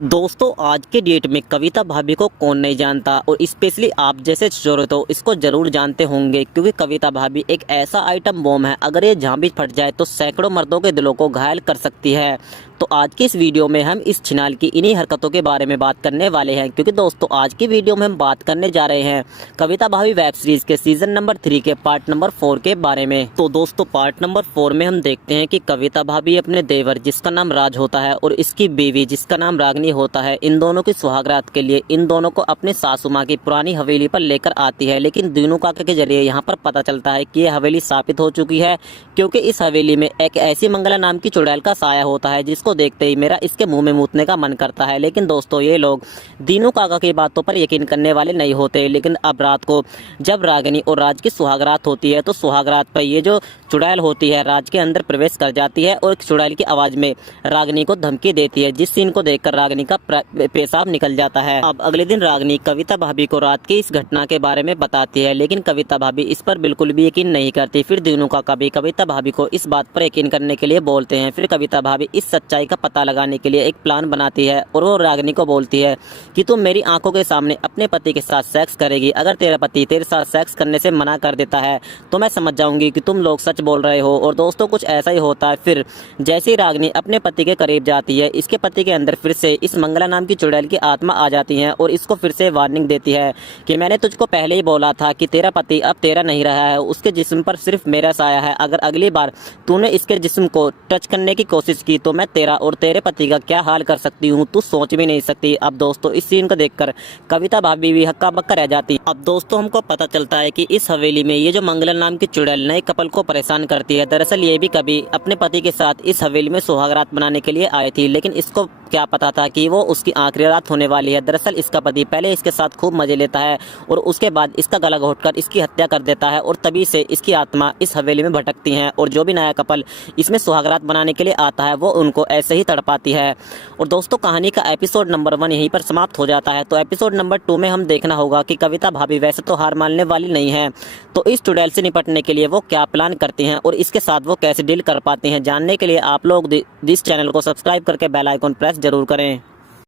दोस्तों आज के डेट में कविता भाभी को कौन नहीं जानता और स्पेशली आप जैसे चोर तो इसको जरूर जानते होंगे क्योंकि कविता भाभी एक ऐसा आइटम बॉम्ब है। अगर ये जहाँ भी फट जाए तो सैकड़ों मर्दों के दिलों को घायल कर सकती है। तो आज की इस वीडियो में हम इस छिनाल की इन्हीं हरकतों के बारे में बात करने वाले हैं क्योंकि दोस्तों आज की वीडियो में हम बात करने जा रहे हैं कविता भाभी वेब सीरीज के सीजन नंबर 3 के पार्ट नंबर 4 के बारे में। तो दोस्तों पार्ट नंबर 4 में हम देखते हैं कि कविता भाभी अपने देवर जिसका नाम राज होता है और इसकी बीवी जिसका नाम रागनी होता है, इन दोनों की सुहागरात के लिए इन दोनों को अपने सासू माँ की पुरानी हवेली पर लेकर आती है। लेकिन दीनू काका के जरिए यहाँ पर पता चलता है कि यह हवेली स्थापित हो चुकी है क्योंकि इस हवेली में एक ऐसी मंगला नाम की चुड़ैल का साया होता है जिसको देखते ही मेरा इसके मुंह में मूतने का मन करता है। लेकिन दोस्तों ये लोग दीनू काका की बातों पर यकीन करने वाले नहीं होते। लेकिन अब रात को जब रागिनी और राज की सुहागरात होती है तो सुहागरात पर ये जो चुड़ैल होती है राज के अंदर प्रवेश कर जाती है और चुड़ैल की आवाज में रागिनी को धमकी देती है, जिस सीन को देखकर रागिनी का पेशाब निकल जाता है। अब अगले दिन रागिनी कविता भाभी को रात की इस घटना के बारे में बताती है, लेकिन कविता भाभी इस पर बिल्कुल भी यकीन नहीं करती। फिर दीनू काका भी कविता भाभी को इस बात पर यकीन करने के लिए बोलते हैं। फिर कविता भाभी इस सच्चाई का पता लगाने के लिए एक प्लान बनाती है और वो रागिनी को बोलती है कि तुम मेरी आंखों के सामने अपने पति के साथ सेक्स करेगी। अगर तेरा पति तेरे साथ सेक्स करने से मना कर देता है तो मैं समझ जाऊंगी कि तुम लोग सच बोल रहे हो। और दोस्तों कुछ ऐसा ही होता है। फिर जैसे ही रागिनी अपने पति के करीब जाती है, इसके पति के अंदर फिर से इस मंगला नाम की चुड़ैल की आत्मा आ जाती है और इसको फिर से वार्निंग देती है कि मैंने तुझको पहले ही बोला था कि तेरा पति अब तेरा नहीं रहा है, उसके जिस्म पर सिर्फ मेरा साया है। अगर अगली बार तूने इसके जिस्म को टच करने की कोशिश की तो मैं तेरा और तेरे पति का क्या हाल कर सकती हूँ, तू सोच भी नहीं सकती। अब दोस्तों इस सीन को देखकर कविता भाभी भी हक्का बक्का रह जाती। अब दोस्तों हमको पता चलता है कि इस हवेली में ये जो मंगला नाम की चुड़ैल नए कपल को परेशान करती है। दरअसल ये भी कभी अपने पति के साथ इस हवेली में सुहागरात बनाने के लिए आई थी, लेकिन इसको क्या पता था कि वो उसकी आखिरी रात होने वाली है। दरअसल इसका पति पहले इसके साथ खूब मजे लेता है और उसके बाद इसका गला घोटकर इसकी हत्या कर देता है और तभी से इसकी आत्मा इस हवेली में भटकती है और जो भी नया कपल इसमें सुहागरात बनाने के लिए आता है वो उनको ऐसे ही तड़पाती है। और दोस्तों कहानी का एपिसोड नंबर 1 यहीं पर समाप्त हो जाता है। तो एपिसोड नंबर 2 में हम देखना होगा कि कविता भाभी वैसे तो हार मानने वाली नहीं है, तो इस चुड़ैल से निपटने के लिए वो क्या प्लान करती हैं और इसके साथ वो कैसे डील कर पाती हैं। जानने के लिए आप लोग इस चैनल को सब्सक्राइब करके बेल आइकन प्रेस जरूर करें।